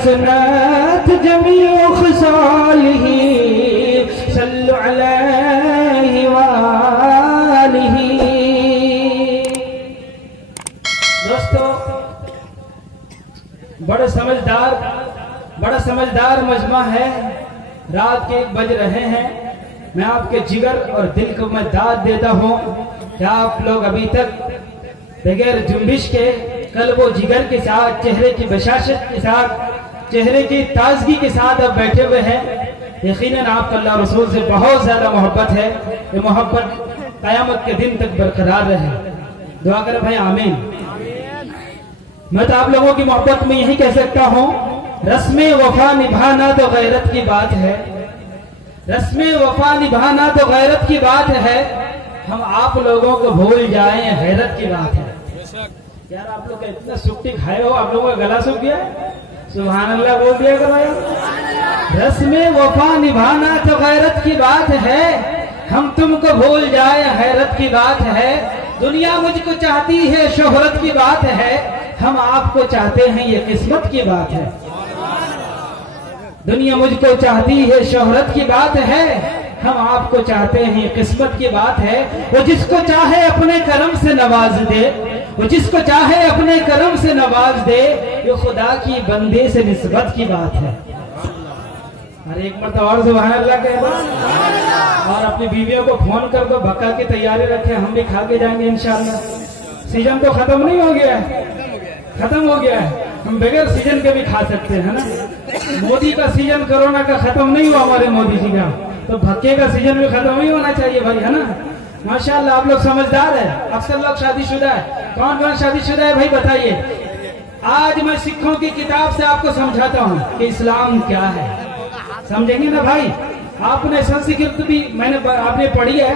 हसनत जमीउ खसालिही सल्लु अलैहि वालिही। दोस्तों, बड़ा समझदार मजमा है। रात के 1 बज रहे हैं। मैं आपके जिगर और दिल को मैं दाद देता हूँ कि आप लोग अभी तक बगैर जुम्बिश के कल्बो जिगर के साथ, चेहरे की बशाशत के साथ, चेहरे की ताजगी के साथ आप बैठे हुए हैं। यकीनन आपका अल्लाह रसूल से बहुत ज्यादा मोहब्बत है। ये मोहब्बत कयामत के दिन तक बरकरार रहे। दुआ करें भाई, आमीन। मैं तो आप लोगों की मोहब्बत में यही कह सकता हूँ, रस्मे वफा निभाना तो गैरत की बात है। रस्मे वफा निभाना तो गैरत की बात है। हम आप लोगों को भूल जाएं, हैरत की बात है। यार आप लोग इतना सुक्ति खाए हो, आप लोगों का गला सूख गया। सुभान अल्लाह बोल दिया करो यार। रस्मे वफा निभाना तो गैरत की बात है, हम तुमको भूल जाए हैरत की बात है। दुनिया मुझको चाहती है, शोहरत की बात है, हम आपको चाहते हैं, ये किस्मत की बात है। दुनिया मुझको चाहती है, शोहरत की बात है, हम आपको चाहते हैं, ये किस्मत की बात है। वो जिसको चाहे अपने करम से नवाज दे, वो जिसको चाहे अपने करम से नवाज दे, ये खुदा की बंदे से निस्बत की बात है। अरे एक मरतबा और सुभान अल्लाह कह दो, और अपनी बीवियों को फोन कर दो, भक्का की तैयारी रखे, हम भी खा के जाएंगे इंशाअल्लाह। सीजन तो खत्म नहीं हो गया है, खत्म हो गया है। हम बगैर सीजन के भी खा सकते हैं ना। मोदी का सीजन कोरोना का खत्म नहीं हुआ, हमारे मोदी जी का, तो भक्के का सीजन भी खत्म नहीं होना चाहिए भाई, है ना। माशाल्लाह आप लोग समझदार है। अक्सर लोग शादीशुदा है। कौन कौन शादीशुदा है भाई बताइए। आज मैं सिखों की किताब से आपको समझाता हूँ कि इस्लाम क्या है। समझेंगे ना भाई। आपने संस्कृत भी आपने पढ़ी है,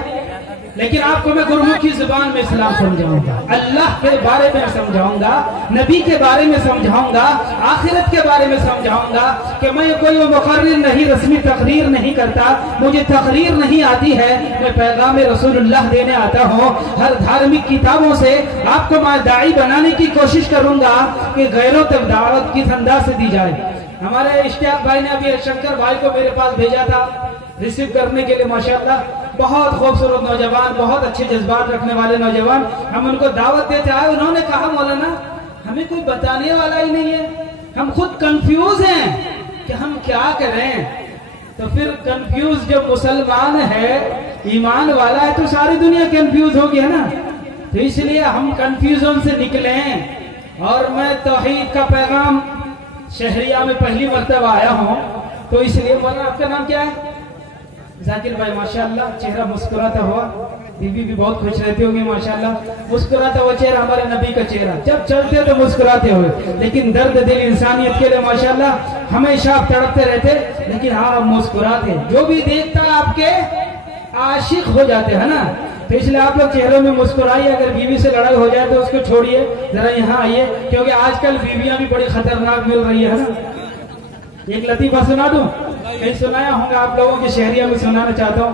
लेकिन आपको मैं गुरुमुखी जुबान में इस्लाम समझाऊंगा। अल्लाह के बारे में समझाऊंगा, नबी के बारे में समझाऊंगा, आखिरत के बारे में समझाऊंगा कि मैं कोई मुकर्रिर नहीं, रस्मी तकरीर नहीं करता, मुझे तकरीर नहीं आती है, मैं पैगाम रसूलुल्लाह देने आता हूँ। हर धार्मिक किताबों से आपको मैं दाई बनाने की कोशिश करूंगा कि गैरों तक दावत किस अंदाज से दी जाए। हमारे इश्तियाक भाई ने अभी शंकर भाई को मेरे पास भेजा था रिसीव करने के लिए। माशाल्लाह बहुत खूबसूरत नौजवान, बहुत अच्छे जज्बात रखने वाले नौजवान। हम उनको दावत देते आए। उन्होंने कहा मौलाना हमें कोई बताने वाला ही नहीं है, हम खुद कंफ्यूज हैं कि हम क्या करें। तो फिर कंफ्यूज जब मुसलमान है, ईमान वाला है, तो सारी दुनिया कंफ्यूज होगी, है ना। तो इसलिए हम कंफ्यूजन से निकले। और मैं तौहीद का पैगाम शहरिया में पहली मर्तबा आया हूँ, तो इसलिए मौलाना आपका नाम क्या है? जाकिर भाई माशाल्लाह, चेहरा मुस्कुराता हुआ। बीवी भी बहुत खुश रहती होंगी माशाल्लाह। मुस्कुराता हुआ चेहरा हमारे नबी का चेहरा, जब चलते तो मुस्कुराते हुए, लेकिन दर्द दिल इंसानियत के लिए माशाल्लाह हमेशा आप तड़पते रहते, लेकिन हाँ आप मुस्कुराते। जो भी देखता आपके आशिक हो जाते हैं ना। तो इसलिए आप लोग चेहरों में मुस्कुराइए। अगर बीवी से लड़ाई हो जाए तो उसको छोड़िए, जरा यहाँ आइए, क्योंकि आजकल बीवियां भी बड़ी खतरनाक मिल रही है ना। एक लतीफा सुना दूं, कहीं सुनाया होगा आप लोगों के शहरिया में, सुनाना चाहता हूँ।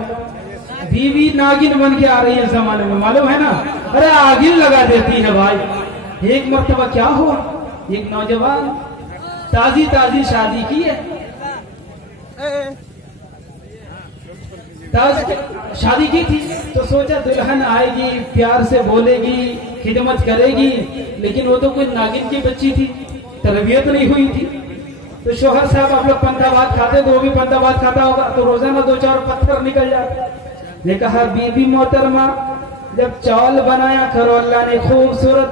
बीवी नागिन बन के आ रही है इस जमाने में, मालूम है ना। अरे आगिन लगा देती है भाई। एक मर्तबा क्या हुआ, एक नौजवान ताजी शादी की है, शादी की थी, तो सोचा दुल्हन आएगी, प्यार से बोलेगी, खिदमत करेगी, लेकिन वो तो कोई नागिन की बच्ची थी, तरबियत नहीं हुई थी। तो शोहर साहब आप लोग पंता भात खाते, तो वो भी पंता भात खाता होगा, तो रोजाना 2-4 पत्थर निकल जाते। ने कहा बीबी मोहतरमा, जब चावल बनाया करो, अल्लाह ने खूबसूरत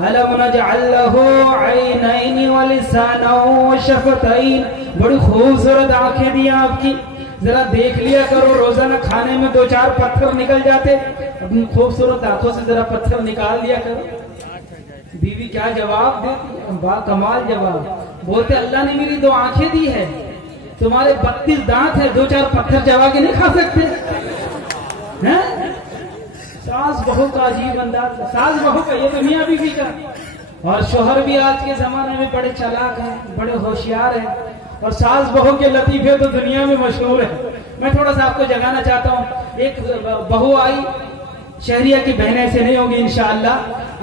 अलम नजअल लहू ऐनैन व लिसानन व शफतैन, बड़ी खूबसूरत आंखें दी आपकी, जरा देख लिया करो। रोजाना खाने में 2-4 पत्थर निकल जाते, अपनी खूबसूरत आंखों से जरा पत्थर निकाल लिया करो। बीवी क्या जवाब देती, बा कमाल जवाब। बोलते अल्लाह ने मेरी 2 आंखें दी है, तुम्हारे 32 दांत है, 2-4 पत्थर चबा के नहीं खा सकते हैं। सास बहू का अजीब अंदाज, सास बहू का, ये तो मियां बीवी का। और शोहर भी आज के जमाने में बड़े चालाक हैं, बड़े होशियार हैं, और सास बहू के लतीफे तो दुनिया में मशहूर है। मैं थोड़ा सा आपको जगाना चाहता हूँ। एक बहू आई, शहरिया की बहनें ऐसे नहीं होगी इंशाअल्लाह।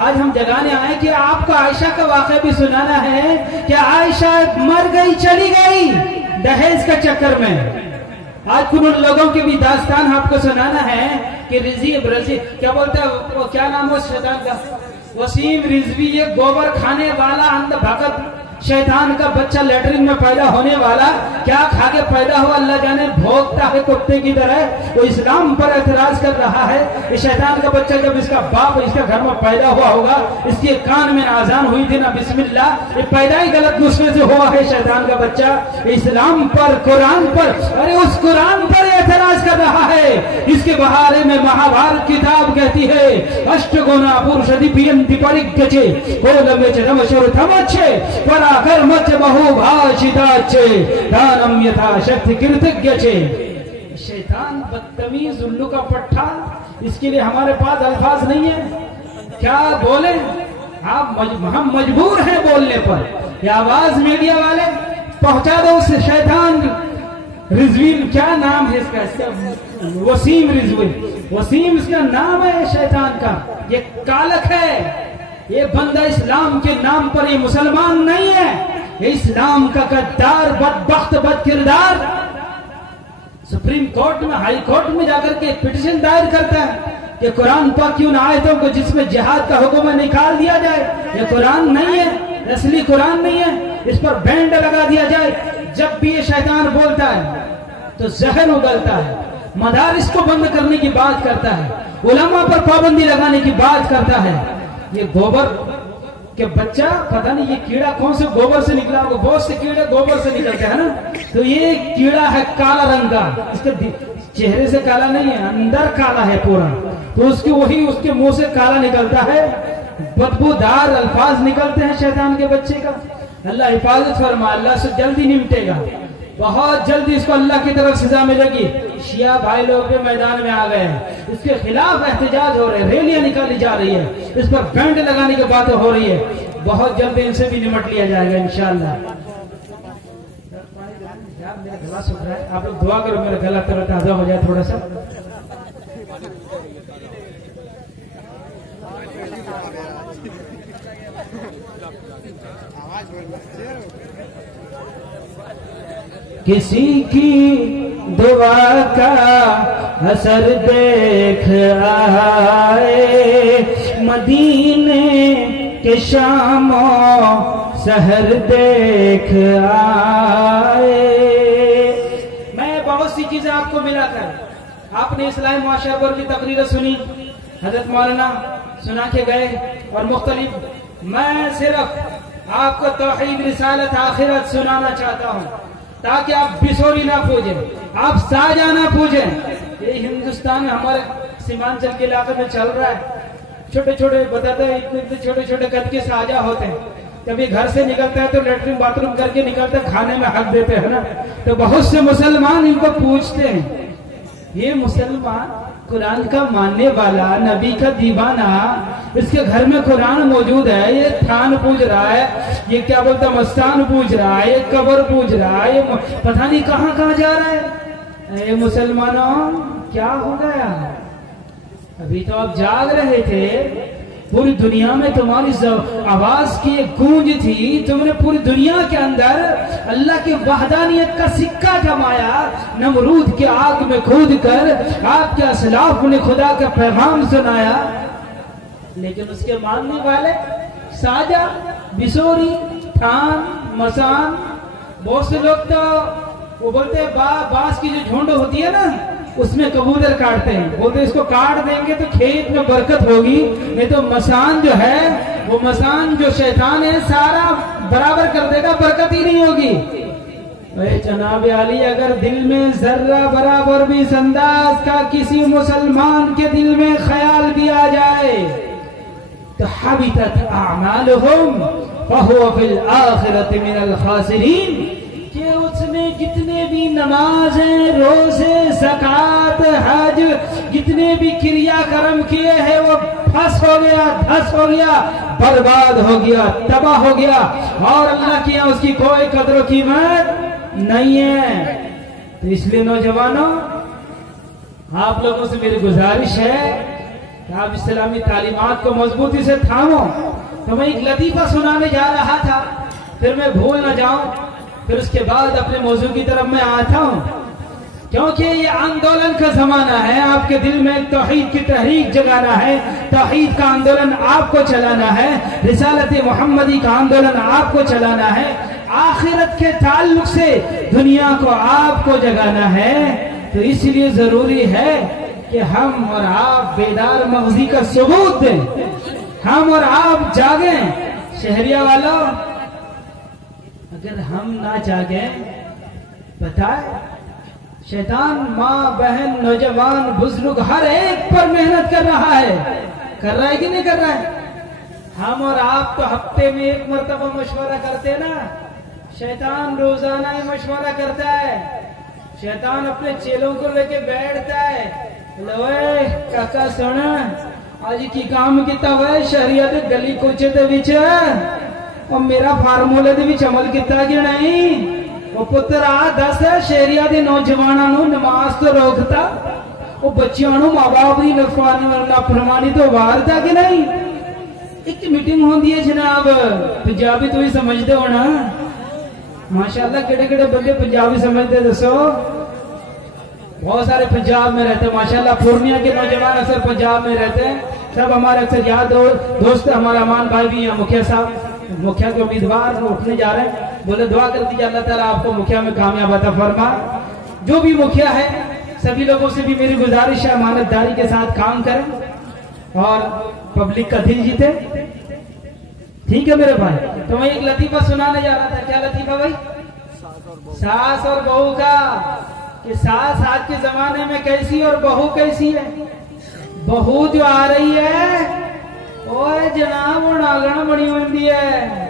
आज हम जगाने आए कि आपको आयशा का वाक़या भी सुनाना है कि आयशा मर गई, चली गई दहेज का चक्कर में। आज कुछ उन लोगों की भी दास्तान आपको सुनाना है कि रिजवी क्या बोलते हैं, वो क्या नाम हो शैतान का, वसीम रिजवी, ये गोबर खाने वाला अंध भगत शैतान का बच्चा लेटरिन में पैदा होने वाला, क्या खा के पैदा हुआ अल्लाह जाने, भोगता है कुत्ते की तरह। वो इस्लाम पर एतराज कर रहा है। ये शैतान का बच्चा जब इसका बाप इसके घर में पैदा हुआ होगा, इसके कान में आजान हुई थी ना बिस्मिल्लाह, ये पैदा ही गलत नुस्खे से हुआ है शैतान का बच्चा। इस्लाम पर, कुरान पर, अरे उस कुरान पर एतराज कर रहा है। इसके बारे में महाभारत किताब कहती है, अष्टगुना पुरुष दिपियंति परिग्यचे कोलमेच रमशर थमचे पराक्रमच बहुभाषिताचे दानम यथा शक्ति कृतज्ञचे। शैतान बदतमीज उल्लू का पट्टा, इसके लिए हमारे पास अल्फाज नहीं है, क्या बोले आप, हम मजबूर हैं बोलने पर। ये आवाज मीडिया वाले पहुंचा दो उस शैतान रिजवीन, क्या नाम है इसका, वसीम रिजवी, वसीम इसका नाम है शैतान का। ये कालक है, ये बंदा इस्लाम के नाम पर, ये मुसलमान नहीं है, ये इस्लाम का गद्दार, बदबख्त, बदकिरदार। सुप्रीम कोर्ट में, हाई कोर्ट में जाकर के पिटीशन दायर करता है कि कुरान पाक की उन आयतों को जिसमें जिहाद का हुक्म निकाल दिया जाए। ये कुरान नहीं है, असली कुरान नहीं है, इस पर बैंड लगा दिया जाए। जब भी ये शैतान बोलता है तो जहर उगलता है, मदारिस को बंद करने की बात करता है, उलमा पर पाबंदी लगाने की बात करता है। ये गोबर के बच्चा, पता नहीं ये कीड़ा कौन से गोबर से निकला होगा, बहुत से कीड़े गोबर से निकलते हैं ना, तो ये कीड़ा है काला रंग का, इसके चेहरे से काला नहीं है, अंदर काला है पूरा, तो उसकी वही उसके मुंह से काला निकलता है, बदबूदार अल्फाज निकलते हैं शैतान के बच्चे का। अल्लाह हिफाजत फरमा, अल्लाह से जल्दी निपटेगा, बहुत जल्दी इसको अल्लाह की तरफ सजा मिलेगी। शिया भाई लोग भी मैदान में आ गए हैं, इसके खिलाफ एहतजाज हो रहे हैं, रैलियां निकाली जा रही है, इस पर बैंड लगाने की बातें हो रही है, बहुत जल्दी इनसे भी निपट लिया जाएगा इंशाअल्लाह। मेरा गला सूख रहा है, आप लोग दुआ करो मेरा गला तरोताजा हो जाए थोड़ा सा। किसी की दुआ का असर देख आए, मदीने के शामो सहर देख आए। मैं बहुत सी चीजें आपको मिलाकर, आपने इस्लामी मुआशरा पर भी तकरीर सुनी, हजरत मौलाना सुना के गए और मुख्तलिफ, मैं सिर्फ आपको तौहीद रिसालत आखिरत सुनाना चाहता हूँ ताकि आप बिसोरी ना पूजे, आप साजा ना पूजे। ये हिंदुस्तान में हमारे सीमांचल के इलाके में चल रहा है, छोटे छोटे बताते हैं, इतने छोटे छोटे कद के साजा होते हैं, कभी घर से निकलता है तो लेटरिन बाथरूम करके निकलता है, खाने में हक देते हैं ना, तो बहुत से मुसलमान इनको पूछते हैं। ये मुसलमान कुरान का मानने वाला, नबी का दीवाना, इसके घर में कुरान मौजूद है, ये थान पूज रहा है, ये क्या बोलता मस्तान पूज रहा है, ये कब्र पूज रहा है, ये पता नहीं कहाँ कहाँ जा रहा है। ये मुसलमानों क्या हो गया, अभी तो आप जाग रहे थे, पूरी दुनिया में तुम्हारी आवाज की एक गूंज थी, तुमने पूरी दुनिया के अंदर अल्लाह की वहदानियत का सिक्का जमाया, नमरूद के आग में कूद कर आपके असलाफ ने खुदा का पैगाम सुनाया, लेकिन उसके मानने वाले साजा, बिसोरी, थान, मसान, बहुत से लोग तो वो बोलते हैं बांस की जो झुंड होती है ना, उसमें कबूतर काटते हैं, बोलते इसको काट देंगे तो खेत में बरकत होगी, नहीं तो मसान जो है, वो मसान जो शैतान है सारा बराबर कर देगा, बरकत ही नहीं होगी। अरे जनाब अली, अगर दिल में जर्रा बराबर भी इस अंदाज का किसी मुसलमान के दिल में ख्याल भी आ जाए तो हबितत अअमालुहुम फहुवा फिल आखिरति मिनल खासिरीन, कि उसने जितने भी नमाजें, रोजे, ज़कात, हज, जितने भी क्रिया कर्म किए हैं वो फंस हो गया, धस हो गया, बर्बाद हो गया, तबाह हो गया, और अल्लाह के यहाँ उसकी कोई कदर कीमत नहीं है। तो इसलिए नौजवानों, आप लोगों से मेरी गुजारिश है आप इस्लामी तालीमात को मजबूती से थामो। तो मैं एक लतीफा सुनाने जा रहा था, फिर मैं भूल न जाऊं, फिर उसके बाद अपने मौजू की तरफ मैं आता हूं, क्योंकि ये आंदोलन का जमाना है। आपके दिल में तौहीद की तहरीक जगाना है, तौहीद का आंदोलन आपको चलाना है, रिसालत मोहम्मदी का आंदोलन आपको चलाना है, आखिरत के ताल्लुक से दुनिया को आपको जगाना है। तो इसलिए जरूरी है कि हम और आप बेदार मगजी का सबूत दें, हम और आप जागें। शहरिया वालों, अगर हम ना जागें, बताए शैतान माँ बहन नौजवान बुजुर्ग हर एक पर मेहनत कर रहा है कि नहीं कर रहा है? हम और आप तो हफ्ते में एक मरतबा मशवरा करते ना, शैतान रोजाना ही मशवरा करता है। शैतान अपने चेलों को लेके बैठता है, लोए काका सुन, आज की काम किता हुआ शरीयत गली कुचे दे विच और मेरा फार्मूले दे विच अमल किता कि नहीं? वो पुत्र आ दस शहरिया के नौजवानों को नमाज तो रोकता, वो बच्चों को माँ बाप की नाफरमानी तो वारता कि नहीं? एक मीटिंग होती है जनाब, पंजाबी तो ही समझते हो ना? माशाल्लाह केड़े केड़े बंदे पंजाबी समझते दसो? बहुत सारे पंजाब में रहते हैं माशाल्लाह। पूर्णिया के नौजवान अक्सर पंजाब में रहते हैं, सब हमारे अक्सर याद दोस्त। हमारा अमान भाई भी यहाँ मुखिया साहब, मुखिया के उम्मीदवार उठने जा रहे हैं, बोले दुआ कर दीजिए अल्लाह ताला आपको मुखिया में कामयाब अता फरमा। जो भी मुखिया है, सभी लोगों से भी मेरी गुजारिश है, अमानतदारी के साथ काम करें और पब्लिक का दिल जीते। ठीक है मेरे भाई? तो मैं एक लतीफा सुनाने जा रहा था। क्या लतीफा भाई? सास और बहू का, कि सास आज के जमाने में कैसी और बहू कैसी है। बहू जो आ रही है, ओए जनाब वो नागण बनी होती है,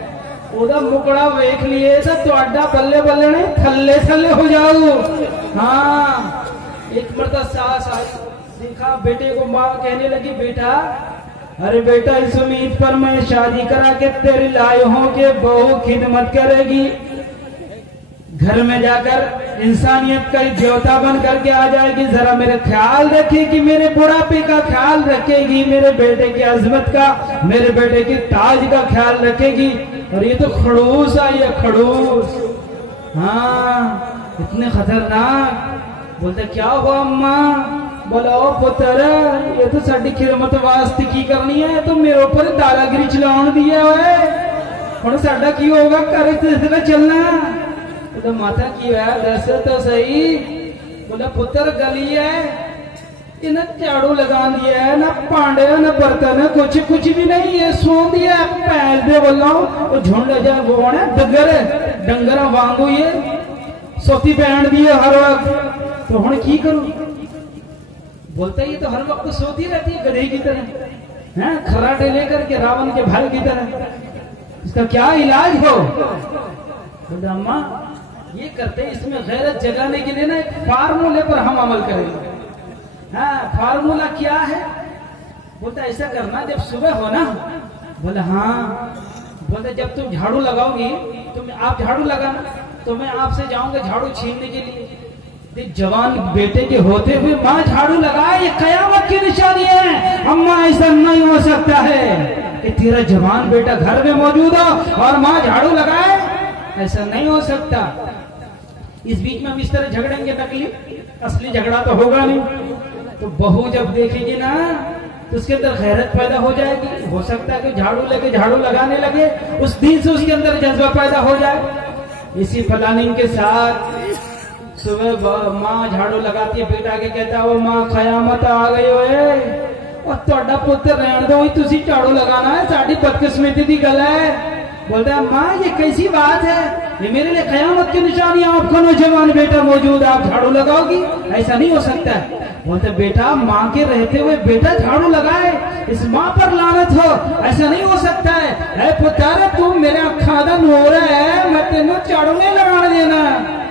ओदा मुकड़ा वेख लिए तो तुहाडा बल्ले बल्ले ने थल्ले थल्ले हो जाओ। हाँ, एक मरता सास आई, देखा बेटे को, माँ कहने लगी बेटा, अरे बेटा इस उम्मीद पर मैं शादी करा के तेरी लाई हूं कि बहू खिदमत करेगी, घर में जाकर इंसानियत का इकलौता बन करके आ जाएगी, जरा मेरे ख्याल रखेगी, मेरे बुढ़ापे का ख्याल रखेगी, मेरे बेटे की अजमत का, मेरे बेटे की ताज का ख्याल रखेगी। और ये तो खड़ूस आई है, खड़ूस। हाँ, इतने खतरनाक। बोलते क्या हुआ अम्मा? बोला ओ पुत्र, ये तो साड़ी खिदमत वास्ते की करनी है, तो मेरे ऊपर दादागिरी चलाउण दी है, हुण साडा की होगा, घर से चलना। तो माता की है दस तो सही। बोला पुत्र गली है, इन्हें झाड़ू लगा दिया है, ना भांडे ना बर्तन, कुछ भी नहीं है, सो दिया पैल दे वालों झुंड जा वो है डंगर, डंगर वांगू ये सोती पहन दी है हर वक्त। तो हुण की करूं? बोलता ये तो हर वक्त सोती रहती है गधे की तरह, हैं खराटे लेकर के रावण के भाई की तरह, इसका क्या इलाज हो? बोला अम्मा ये करते हैं, इसमें गैरत जगाने के लिए ना एक फार्मूले पर हम अमल करेंगे। हाँ, फार्मूला क्या है? बोलता ऐसा करना, जब सुबह हो ना, बोला हाँ, बोलता जब तुम झाड़ू लगाओगी, तुम आप झाड़ू लगाना, तो मैं आपसे जाऊंगा झाड़ू छीनने के लिए। जवान बेटे के होते हुए माँ झाड़ू लगाए, ये कयामत की निशानी है। अम्मा ऐसा नहीं हो सकता है कि तेरा जवान बेटा घर में मौजूद हो और माँ झाड़ू लगाए, ऐसा नहीं हो सकता। इस बीच में हम इस तरह झगड़ेंगे, नकली, असली झगड़ा तो होगा नहीं। तो बहू जब देखेगी ना, तो उसके अंदर गैरत पैदा हो जाएगी। हो सकता है कि झाड़ू लेके झाड़ू लगाने लगे, उस दिन से उसके अंदर जज्बा पैदा हो जाए। इसी प्लानिंग के साथ सुबह माँ झाड़ू लगाती है, बेटा के कहता है वो माँ कयामत आ गई हो, तुहाडा पुत्र रहन दो, तुसी झाड़ू लगाना है, साड़ी बदकिस्मती की गल है। बोलता है माँ ये कैसी बात है, ये मेरे लिए कयामत की निशानी है, आपका नौजवान बेटा मौजूद है, आप झाड़ू लगाओगी, ऐसा नहीं हो सकता है। बोलते बेटा माँ के रहते हुए बेटा झाड़ू लगाए, इस माँ पर लानत हो, ऐसा नहीं हो सकता है। पुत्र तू मेरे अखा दा नूर है, मैं तेन झाड़ू नहीं लगाने देना।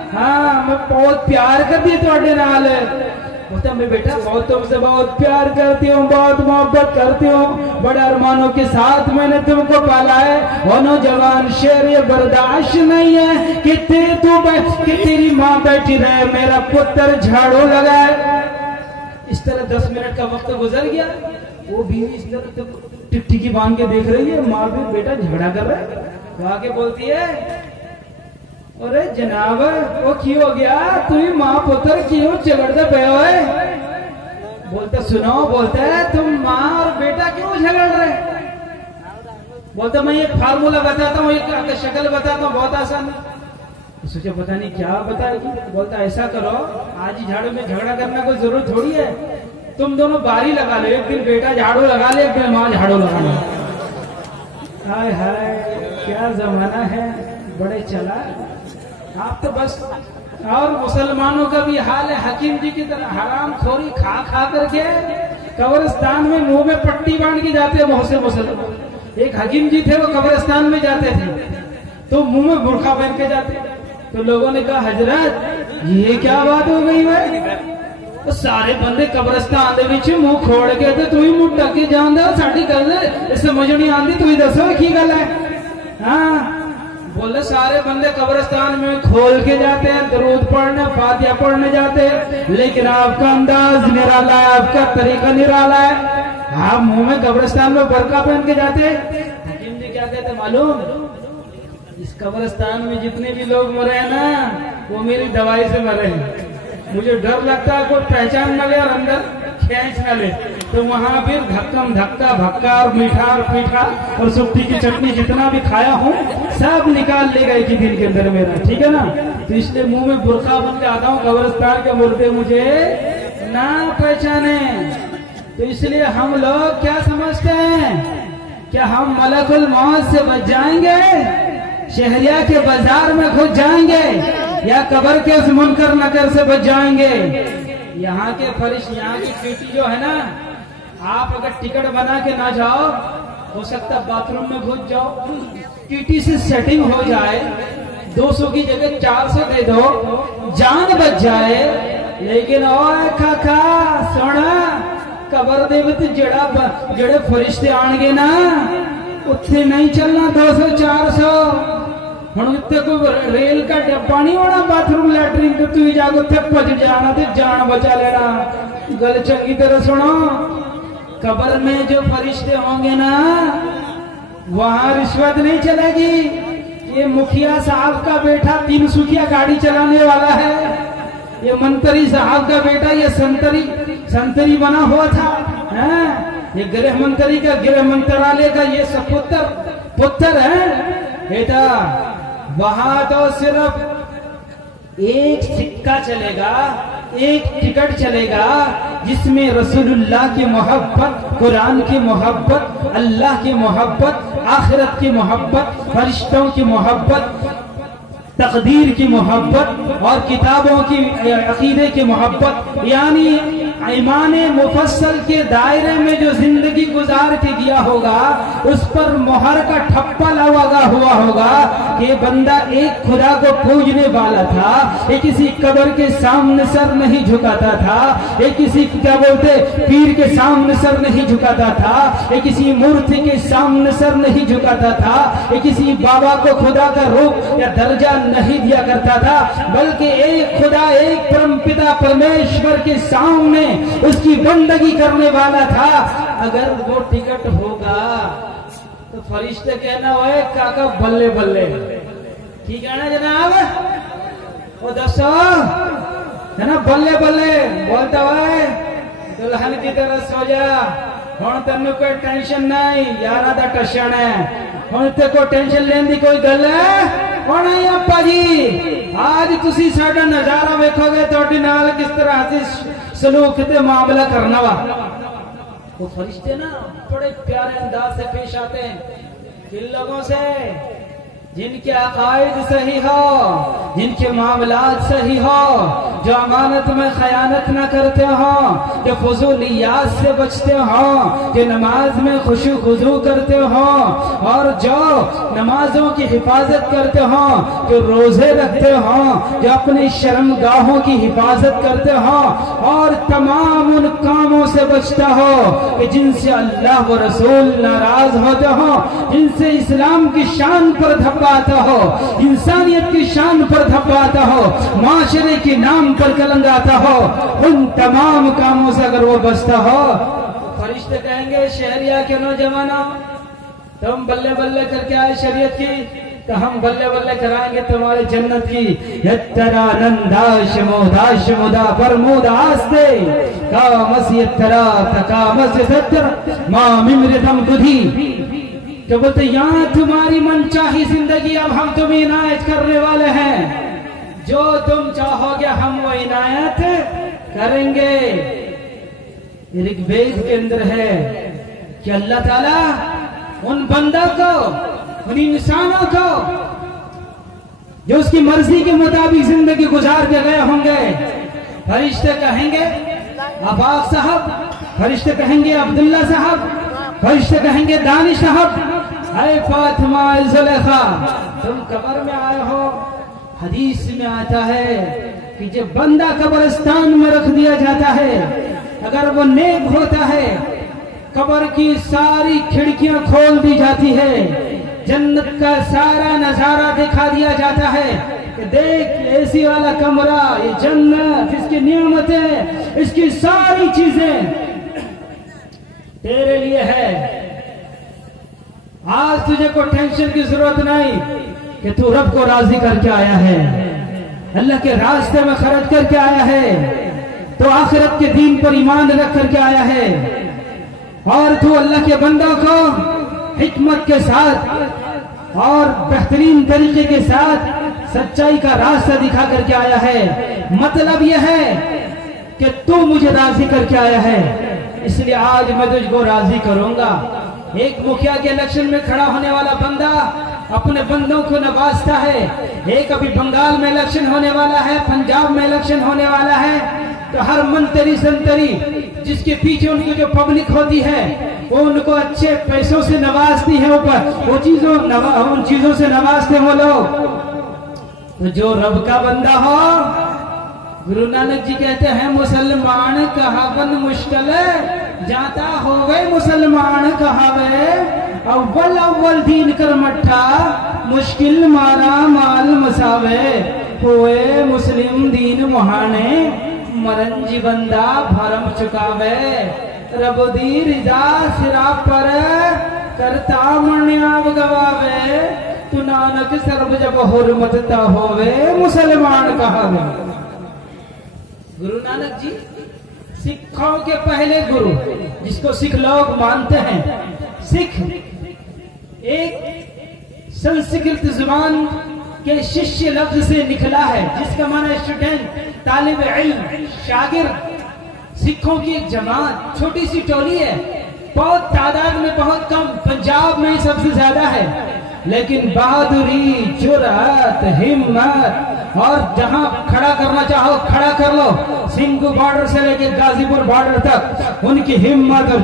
हाँ, मैं बहुत प्यार करती है तुहाडे नाल। बोलता मैं बेटा बहुत तुमसे बहुत प्यार करती हूँ, बहुत मोहब्बत करती हूँ, बड़े अरमानों के साथ मैंने तुमको पाला है। और नौजवान शेर ये बर्दाश्त नहीं है कि तेरी माँ बैठी रहे, मेरा पुत्र झाड़ू लगाए। इस तरह 10 मिनट का वक्त गुजर गया। वो बीवी इस तरह टिकटिकी बांध के देख रही है, माँ भी बेटा झगड़ा कर रहा है। वो आके बोलती है, अरे जनाब वो क्यों हो गया, तुम माँ पुत्र क्यों झगड़ते पे हो? बोलते सुनो, बोलते है तुम माँ और बेटा क्यों झगड़ रहे? बोलते मैं एक फार्मूला बताता हूँ, एक शक्ल बताता हूँ, बहुत आसान है। सोचे पता नहीं क्या बताएगी। बोलता ऐसा करो, आज ही झाड़ू में झगड़ा करना कोई जरूरत थोड़ी है, तुम दोनों बारी लगा लो, एक दिन बेटा झाड़ू लगा ले, एक दिन माँ झाड़ू लगा लो। हाय हाय क्या जमाना है, बड़े चला आप तो बस। और मुसलमानों का भी हाल है हकीम जी की तरह, हराम खोरी खा खा करके कब्रिस्तान में मुंह में पट्टी बांध के जाते हैं बहुत से मुसलमान। एक हकीम जी थे, वो कब्रिस्तान में जाते थे तो मुंह में बुरखा पहन के जाते। तो लोगों ने कहा हजरत ये क्या बात हो गई है, तो सारे बंदे कब्रिस्तान दे विच मुंह खोल के ते तू ही मुंह ढक के जांदा, साडी गल समझ नहीं आती, तू ही दसो की गल है। हाँ बोले सारे बंदे कब्रिस्तान में खोल के जाते हैं, दरूद पढ़ने फातिहा पढ़ने जाते हैं, लेकिन आपका अंदाज निराला है, आपका तरीका निराला है। आप मुंह में कब्रिस्तान में बरका पहन के जाते हैं। हकीम जी क्या कहते मालूम, इस कब्रिस्तान में जितने भी लोग मरे हैं ना, वो मेरी दवाई से मरे हैं। मुझे डर लगता है कोई पहचान न ले और अंदर खींच न ले, तो वहां फिर धक्कम धक्का भक्का और मीठा और पीठा और सुट्टी की चटनी जितना भी खाया हूँ सब निकाल लेगा एक ही दिन के अंदर मेरा, ठीक है ना। तो इसलिए मुंह में बुरखा बन के आता हूँ, कब्रिस्तान के मुर्दे मुझे ना पहचाने। तो इसलिए हम लोग क्या समझते हैं, क्या हम मलकुल मौत से बच जाएंगे, शहरिया के बाजार में घुस जाएंगे, या कब्र के उस मुनकर नकर से बच जाएंगे? यहाँ के फरिश, यहाँ की टीटी जो है ना, आप अगर टिकट बना के ना जाओ, हो सकता बाथरूम में घुस जाओ, टीटी से सेटिंग हो जाए, 200 की जगह 400 दे दो, जान बच जाए। लेकिन ओए काका सोना, कबर दे विच जेड़े फरिश्ते आणगे ना, उत्थे नहीं चलना 200 400। हुण उत्थे कोई रेल का डब्बा नहीं होना, बाथरूम लैटरिन, तो तू जाके उत्थे भज जाना ते जान बचा लेना। गल चंगी तरह सुनो, कब्र में जो फरिश्ते होंगे ना, वहां रिश्वत नहीं चलेगी। ये मुखिया साहब का बेटा 3 सुखिया गाड़ी चलाने वाला है, ये मंत्री साहब का बेटा ये संतरी बना हुआ था, ये गृह मंत्री का, गृह मंत्रालय का ये पुत्र है बेटा। वहां तो सिर्फ एक सिक्का चलेगा, एक टिकट चलेगा, जिसमें रसूलुल्लाह की मोहब्बत, कुरान की मोहब्बत, अल्लाह की मोहब्बत, आखिरत की मोहब्बत, फरिश्तों की मोहब्बत, तकदीर की मोहब्बत और किताबों की अकीदे की मोहब्बत, यानी ईमान मुफस्सल के दायरे में जो जिंदगी गुजार के दिया होगा, उस पर मोहर का ठप्पा लगा हुआ होगा कि बंदा एक खुदा को पूजने वाला था, ये किसी कब्र के सामने सर नहीं झुकाता था, ये किसी क्या बोलते पीर के सामने सर नहीं झुकाता था, ये किसी मूर्ति के सामने सर नहीं झुकाता था, ये किसी बाबा को खुदा का रूप या दर्जा नहीं दिया करता था, बल्कि एक खुदा, एक परमपिता परमेश्वर के सामने उसकी बंदगी करने वाला था। अगर वो टिकट होगा तो फरिश्ते कहना ओए काका बल्ले बल्ले, ठीक है ना जनाब, वो दसो है ना, बल्ले बल्ले बोलता हुआ दुल्हन की तरह सो जा, हुण तेन कोई टेंशन नहीं, यारा दा टशन है, हुण ते कोई टेंशन लेने की कोई गल है नहीं। आपा जी आज तुसी साडा नजारा वेखोगे, तुहाडे नाल किस तरह से सलूक ते मामला करना वा। वो फरिश्ते ना बड़े प्यारे अंदाज से पेश आते हैं जिन लोगों से जिनके अकायद सही हो, जिनके मामलात सही हो, जो अमानत में खयानत न करते हो, जो फजूलियात से बचते हो, जो नमाज में खुशू खुजू करते हो, और जो नमाजों की हिफाजत करते हो, जो रोजे रखते हो, जो अपनी शर्मगाहों की हिफाजत करते हो, और तमाम उन कामों से बचता हो कि जिनसे अल्लाह व रसूल नाराज होते हो, जिनसे इस्लाम की शान पर धब्बा आता हो, इंसानियत की शान पर धब्बा आता हो, माशरे के नाम पर कलंक आता हो, उन तमाम कामों से अगर वो बचता हो, फरिश्ते कहेंगे शहरिया के नौजवानों, तुम बल्ले बल्ले करके आए शरीयत की, तो हम बल्ले बल्ले कराएंगे तुम्हारे जन्नत की। यत्तरा नंदाश मोदाश मुदा परमोदास्ते कामस यत्तरा तकामस सत्तर मामिमृतम तुधी। तो बोलते यहाँ तुम्हारी मनचाही जिंदगी अब हम तुम्हें इनायत करने वाले हैं, जो तुम चाहोगे हम वो इनायत करेंगे। ऋग्वेद के अंदर है कि अल्लाह ताला उन बंदा को, उन इंसानों को जो उसकी मर्जी के मुताबिक जिंदगी गुजार के गए होंगे, फरिश्ते कहेंगे अबाक साहब, फरिश्ते कहेंगे अब्दुल्ला साहब, फरिश्ते कहेंगे दानिश साहब, अरे फातिमा जुलेखा तुम कब्र में आए हो। हदीस में आता है कि जब बंदा कब्रिस्तान में रख दिया जाता है, अगर वो नेक होता है, कब्र की सारी खिड़कियां खोल दी जाती है, जन्नत का सारा नजारा दिखा दिया जाता है कि देख एसी वाला कमरा, ये जन्नत, इसकी नियामतें, इसकी सारी चीजें तेरे लिए है। आज तुझे कोई टेंशन की जरूरत नहीं कि तू रब को राजी करके आया है, अल्लाह के रास्ते में खर्च करके आया है, तो आखिरत के दीन पर ईमान रख करके आया है, और तू अल्लाह के बंदों को हिकमत के साथ और बेहतरीन तरीके के साथ सच्चाई का रास्ता दिखा करके आया है। मतलब यह है कि तू मुझे राजी करके आया है, इसलिए आज मैं तुझको राजी करूंगा। एक मुखिया के इलेक्शन में खड़ा होने वाला बंदा अपने बंदों को नवाजता है, एक अभी बंगाल में इलेक्शन होने वाला है, पंजाब में इलेक्शन होने वाला है, तो हर मंत्री संतरी जिसके पीछे उनकी जो पब्लिक होती है वो उनको अच्छे पैसों से नवाजती है, ऊपर वो उन चीजों से नवाजते हैं वो लोग। तो जो रब का बंदा हो, गुरु नानक जी कहते हैं मुसलमान कहावन मुश्किल जाता होवे, मुसलमान कहावे अव्वल अव्वल दीन कर मट्ठा, मुश्किल मारा माल मसावे, होए मुस्लिम दीन मुहाने मरंजी बंदा भरम चुकावे, रब दी रिजा सिरा पर करता मण्याव गवावे, तू नानक सर्व जब हुरमतता होवे, मुसलमान कहावे। गुरु नानक जी सिखों के पहले गुरु, जिसको सिख लोग मानते हैं। सिख एक संस्कृत जुबान के शिष्य लफ्ज से निकला है, जिसका माना स्टूडेंट, तालिब इल्म, शागिर्द। सिखों की एक जमात, छोटी सी टोली है, बहुत तादाद में बहुत कम, पंजाब में ही सबसे ज्यादा है, लेकिन बहादुरी, जुर्रत, हिम्मत, और जहां खड़ा करना चाहो खड़ा कर लो। सिंघू बॉर्डर से लेकर गाजीपुर बॉर्डर तक उनकी हिम्मत और